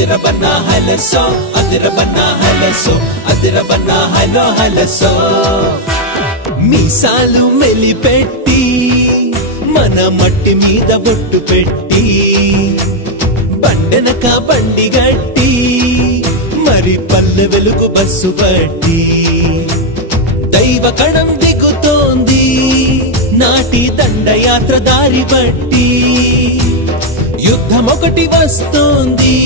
అదిరబన్నా హైలెస్సో అదిరబన్నా హైలెస్సో అదిరబన్నా హైలో హైలెస్సో మీసాలు మెలిపెట్టి మన మట్టి మీద బొట్టు పెట్టి బండెనక బండి గట్టి మరి పల్లె వెలుగు బస్సు పట్టి దైవ కణం దిగుతోంది నాటి దండయాత్ర దారి బట్టి యుద్ధం ఒకటి వస్తోంది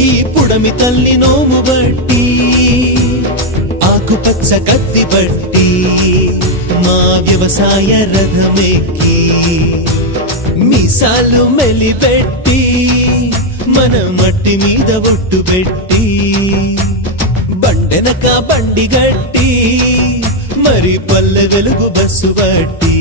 ఈ పుడమి తల్లి నోము బట్టి ఆకుపచ్చ కత్తి బట్టి మా వ్యవసాయ రథమెక్కి మీసాలు మెలిపెట్టి మన మట్టి మీద ఒట్టు పెట్టి బండెనక బండి గట్టి మరి పల్లె వెలుగు బస్సు బట్టి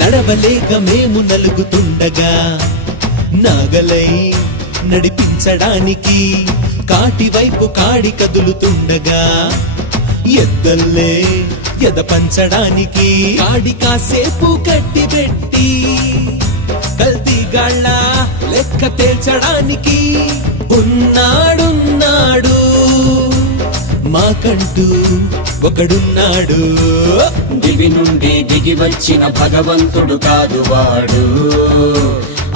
నడవలేక మేము నలుగుతుండగా నాగలై నడిపించడానికి కాటి వైపు కాడి కదులుతుండగా ఎద్దల్లే ఎద పంచడానికి కాడి కాసేపు కట్టి పెట్టి కల్తీగాళ్ళ లెక్క తేల్చడానికి ఉన్నాడున్నాడు మాకంటూ ఒకడున్నాడు దివి నుండి దిగి వచ్చిన భగవంతుడు కాదు వాడు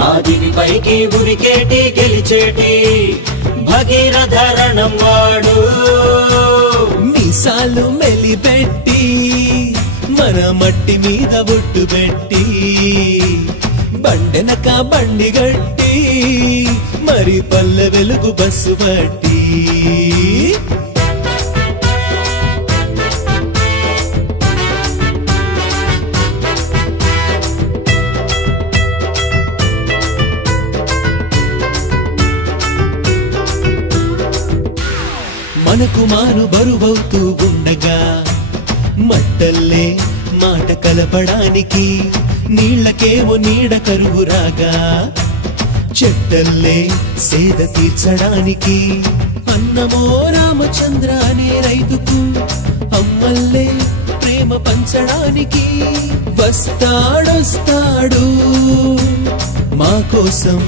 ఆ దివి పైకి ఉరికేటి గెలిచేటి భగీరథరణం వాడు మీసాలు మెలిపెట్టి మన మట్టి మీద బొట్టు పెట్టి బండెనక బండి గట్టి మరి పల్లె వెలుగు బస్సు పట్టి మనకు మాను బరువవుతూ ఉండగా మట్టల్లే మాట కలపడానికి నీళ్లకేమో నీడ కరువు రాగా చెట్టల్లే సేద తీర్చడానికి అన్నమో రామచంద్ర అనే రైతుకు అమ్మల్లే ప్రేమ పంచడానికి వస్తాడొస్తాడు మా కోసం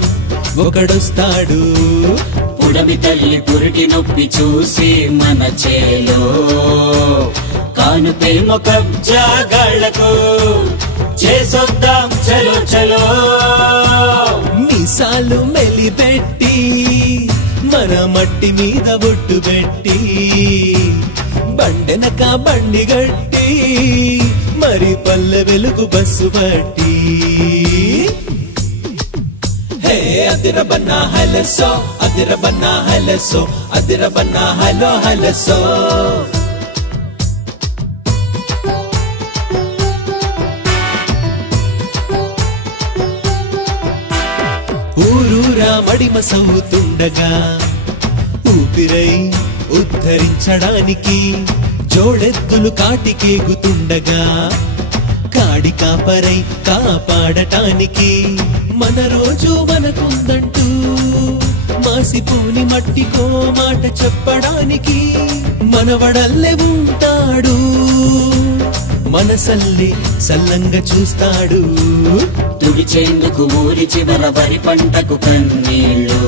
ఒకడొస్తాడు పుడమి తల్లి పురిటి నొప్పి చూసి మన చేలో కానుపేమో కబ్జాగాళ్లకు చేసొద్దాం చలో చలో మీసాలు మెలిపెట్టి మన మట్టి మీద బొట్టు పెట్టి బండెనక బండి గట్టి మరి పల్లె వెలుగు బస్సు పట్టి అదిరబన్నా హైలెస్సో అదిరబన్నా హైలెస్సో అదిరబన్నా హైలో హైలెస్సో ఊరూరా మడిమ సౌతుండగా ఊపిరై ఉద్ధరించడానికి జోడెద్దులు కాటికేగుతుండగా కాడి కాపరై కాపాడటానికి మన రోజు మనకుందంటూ మాసిపోని మట్టికో మాట చెప్పడానికి మనవడల్లే ఉంటాడు మనసల్లే సల్లంగా చూస్తాడు తుడిచేందుకు ఊరి చివర వరి పంటకు కన్నీళ్ళు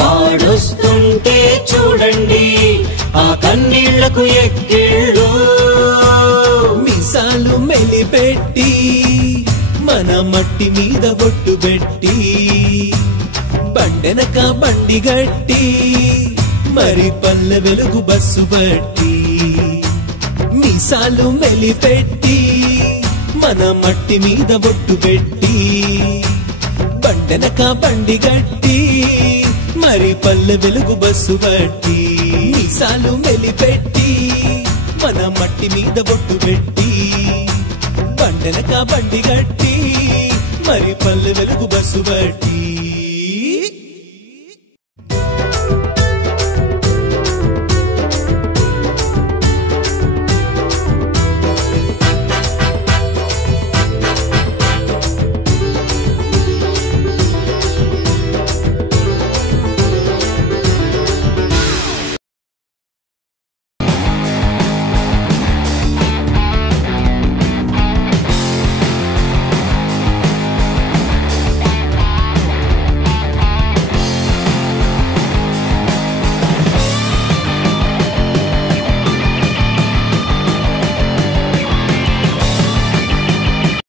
వాడొస్తుంటే చూడండి ఆ కన్నీళ్లకు ఎక్కిళ్ళు మీసాలు మెలిపెట్టి మన మట్టి మీద బొట్టు పెట్టి బండెనక బండి గట్టి మరి పల్లె వెలుగు బస్సు పట్టి మీసాలు మెలిపెట్టి మన మట్టి మీద బొట్టు పెట్టి బండెనక బండి గట్టి మరి పల్లె వెలుగు బస్సు పట్టి మీసాలు మెలిపెట్టి మన మట్టి మీద బొట్టు పెట్టి బండెనక బండి గట్టి మరి పల్లె వెలుగు బస్సు పట్టి